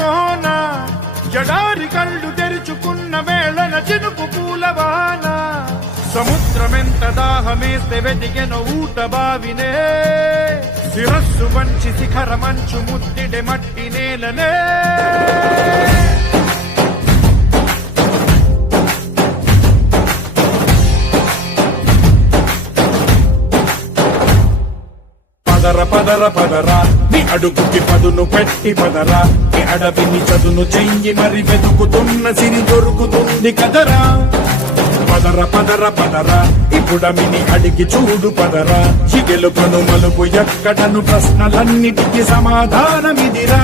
ప్రేమతోన జడారి కళ్ళు తెరుచుకున్న వేళన చినుకు పూలవాన సముద్రమెంత దాహమేస్తే వెతికెన ఊట బావినే శిరస్సు వంచి శిఖర మంచు ముద్దిడె మట్టి నేలనే పదర పదర పదరా నీ అడుగుకి పదును పెట్టి పదరా నీ అడవిని చదును చెయ్యి మరి వెతుకుతున్న సిరి దొరుకుతుంది కదరా పదర పదర పదరా ఇప్పుడమిని అడిగి చూడు పదరా ఈ గెలుపను మలుపు ఎక్కడను ప్రశ్నలన్నిటికీ సమాధానమిదిరా